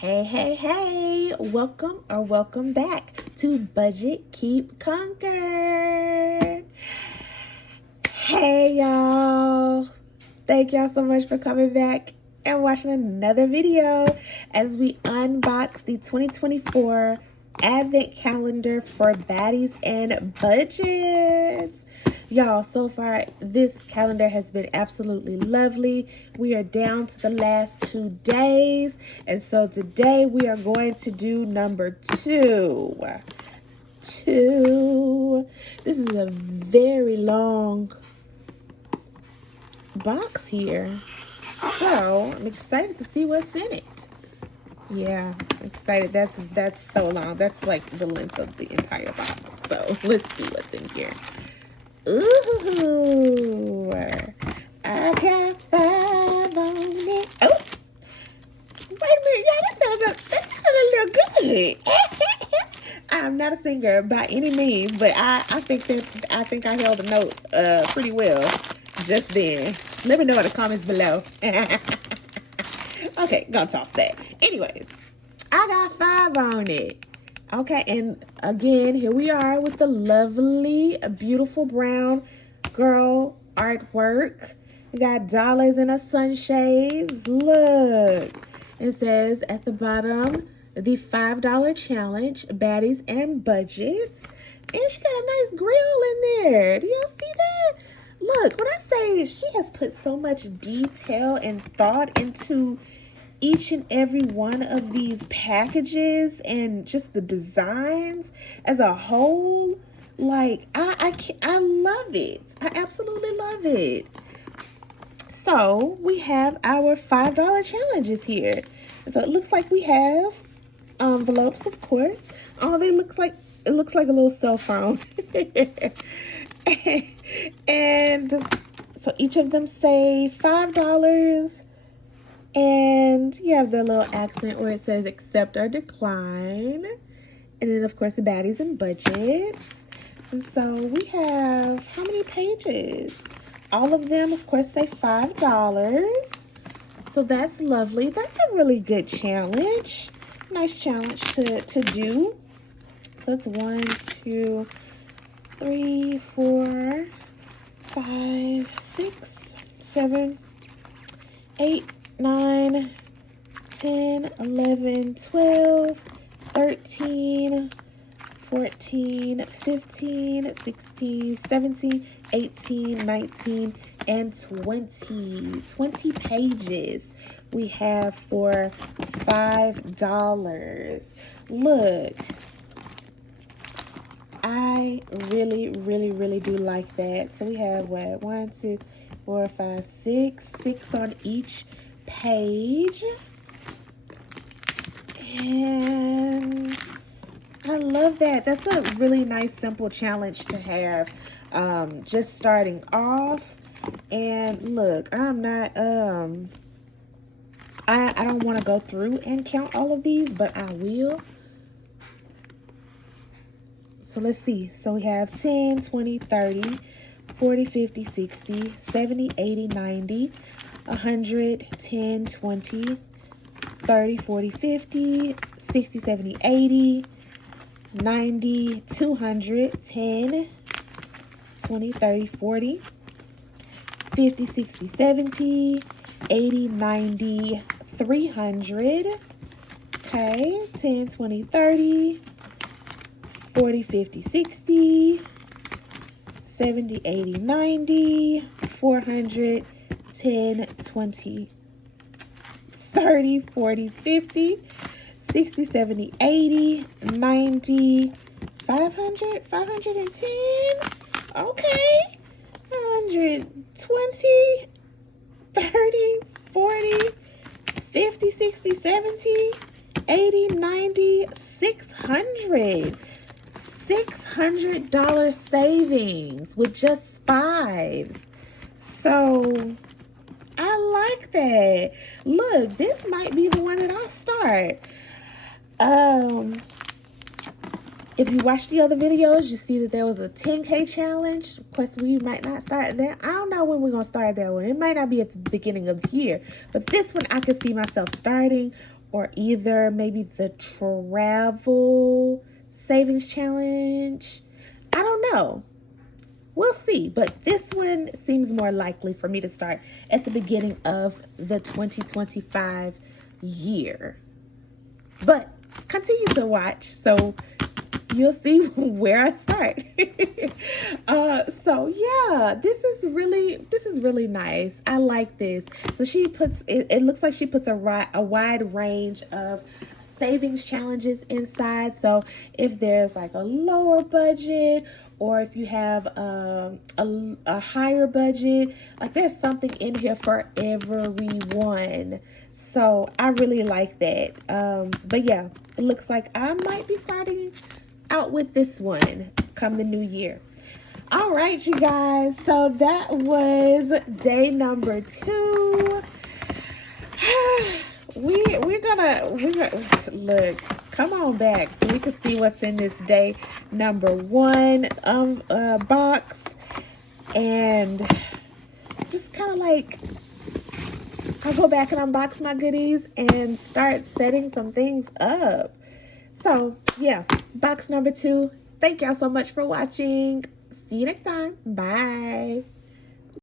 Hey, welcome back to Budget Keep Conquered. Hey, y'all. Thank y'all so much for coming back and watching another video as we unbox the 2024 Advent Calendar for Baddies and Budgets. Y'all, so far, this calendar has been absolutely lovely. We are down to the last 2 days. And so today we are going to do number 2. This is a very long box here. So I'm excited to see what's in it. Yeah, I'm excited. That's so long. That's like the length of the entire box. So let's see what's in here. Ooh, I got 5 on it. Oh, wait a minute, y'all. That sounds a little good. I'm not a singer by any means, but I think I held a note pretty well just then. Let me know in the comments below. Okay, gonna toss that. Anyways, I got 5 on it. Okay, and again, here we are with the lovely, beautiful brown girl artwork. We got dollars in a sunshades. Look, it says at the bottom, the $5 challenge, Baddies and Budgets. And she got a nice grill in there. Do y'all see that? Look, when I say she has put so much detail and thought into each and every one of these packages and just the designs as a whole, like I love it. I absolutely love it. So we have our $5 challenges here. So it looks like we have envelopes, of course. Oh, it looks like a little cell phone. And so each of them say $5. And you have the little accent where it says accept or decline. And then, of course, the Baddies and Budgets. And so we have how many pages? All of them, of course, say $5. So that's lovely. That's a really good challenge. Nice challenge to do. So it's 1, 2, 3, 4, 5, 6, 7, 8, 9, 10, 11, 12, 13, 14, 15, 16, 17, 18, 19, and 20. 20 pages we have for $5. Look, I really do like that. So we have what? 1, 2, 4, 5, 6 on each page. And I love that. That's a really nice simple challenge to have just starting off. And look, I'm not I don't want to go through and count all of these, but I will. So let's see. So we have 10, 20, 30, 40, 50, 60, 70, 80, 90, 100, 10, 20, 30, 40, 50, 60, 70, 80, 90, 200, 10, 20, 30, 40, 50, 60, 70, 80, 90, 300. Okay, 10, 20, 30, 40, 50, 60, 70, 80, 90, 400, 10, 20, 30, 40, 50, 60, 70, 80, 90, 500, 510, okay, 120, 30, 40, 50, 60, 70, 80, 90, 600. $600 savings with just 5. So I like that. Look, this might be the one that I'll start. If you watch the other videos, you see that there was a 10K challenge. Of course, we might not start there. I don't know when we're going to start that one. It might not be at the beginning of the year. But this one, I could see myself starting. or either maybe the travel savings challenge. I don't know. We'll see, but this one seems more likely for me to start at the beginning of the 2025 year. But continue to watch so you'll see where I start. So yeah, this is really nice. I like this. So she puts it looks like she puts a wide range of savings challenges inside. So if there's like a lower budget, or if you have a higher budget, like there's something in here for everyone. So I really like that. But yeah, it looks like I might be starting out with this one come the new year. All right, you guys. So that was day number 2. We're gonna look. Come on back so we can see what's in this day number 1 box, and just kind of like I'll go back and unbox my goodies and start setting some things up. So yeah, box number 2. Thank y'all so much for watching. See you next time. Bye.